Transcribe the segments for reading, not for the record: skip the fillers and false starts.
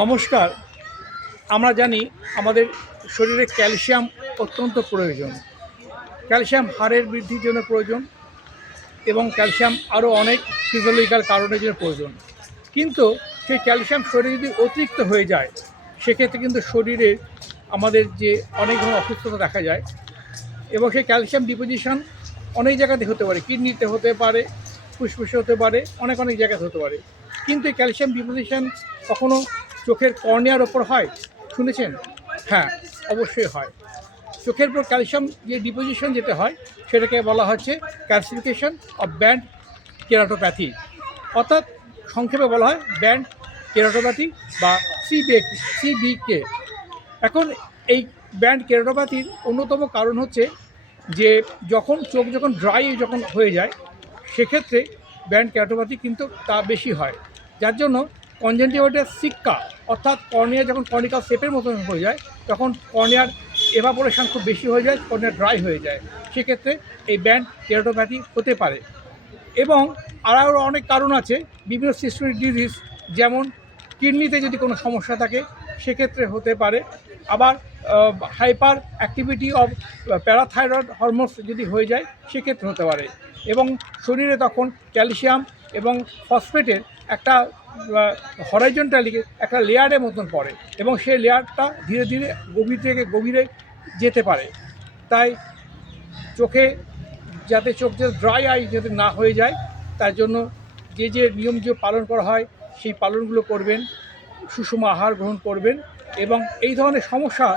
নমস্কার। আমরা জানি আমাদের শরীরে ক্যালসিয়াম অত্যন্ত প্রয়োজন। ক্যালসিয়াম হাড়ের বৃদ্ধির জন্য প্রয়োজন এবং ক্যালসিয়াম আরও অনেক ফিজিওলজিক্যাল কারণের জন্য প্রয়োজন। কিন্তু সেই ক্যালসিয়াম শরীরে যদি অতিরিক্ত হয়ে যায়, সেক্ষেত্রে কিন্তু শরীরের আমাদের যে অনেক ধরনের অসুস্থতা দেখা যায় এবং সেই ক্যালসিয়াম ডিপোজিশন অনেক জায়গাতে হতে পারে, কিডনিতে হতে পারে, ফুসফুসে হতে পারে, অনেক জায়গাতে হতে পারে। কিন্তু এই ক্যালসিয়াম ডিপোজিশন কখনো চোখের কর্নিয়ার ওপর হয়, শুনেছেন? হ্যাঁ, অবশ্যই হয়। চোখের উপর ক্যালসিয়াম যে ডিপোজিশন যেতে হয় সেটাকে বলা হচ্ছে ক্যালসিফিকেশন অফ ব্যান্ড কেরাটোপ্যাথি, অর্থাৎ সংক্ষেপে বলা হয় ব্যান্ড কেরাটোপ্যাথি বা সিবিকে। এখন এই ব্যান্ড কেরাটোপ্যাথির অন্যতম কারণ হচ্ছে যে চোখ যখন ড্রাই হয়ে যায়, সেক্ষেত্রে ব্যান্ড কেরাটোপ্যাথি কিন্তু তা বেশি হয়, যার জন্য কনজেন্টিভাইটিস সিক্কা অর্থাৎ কর্নিয়া যখন কর্নিকাল শেপের মতন হয়ে যায়, তখন কর্নিয়ার এভাপোরেশন খুব বেশি হয়ে যায়, কর্নিয়া ড্রাই হয়ে যায়। সেক্ষেত্রে এই ব্যান্ড কেরাটোপ্যাথি হতে পারে। এবং আরও অনেক কারণ আছে, বিভিন্ন সিস্টেমিক ডিজিজ, যেমন কিডনিতে যদি কোনো সমস্যা থাকে সেক্ষেত্রে হতে পারে। আবার hyper activity of parathyroid hormones যদি হয়ে যায় সেক্ষেত্রে হতে পারে। এবং শরীরে তখন ক্যালসিয়াম এবং ফসফেটের একটা হরাইজন্টালি একটা লেয়ারের মতন পড়ে এবং সেই লেয়ারটা ধীরে ধীরে গভীর থেকে গভীরে যেতে পারে। তাই চোখে যাতে ড্রাই আই যাতে না হয়ে যায়, তার জন্য যে নিয়ম যে পালন করা হয় সেই পালনগুলো করবেন, সুষম আহার গ্রহণ করবেন। এবং এই ধরনের সমস্যা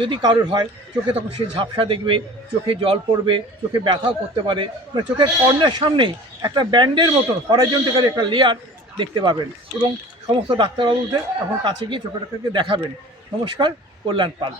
যদি কারোর হয়, চোখে তখন সে ঝাপসা দেখবে, চোখে জল পড়বে, চোখে ব্যথাও করতে পারে, মানে চোখের কর্নার সামনেই একটা ব্যান্ডের মতন হরাইজন্টালি একটা লেয়ার দেখতে পাবেন। এবং সমস্ত ডাক্তারবাবুদের তখন কাছে গিয়ে চোখটাকে দেখাবেন। নমস্কার, কল্যাণ পাল।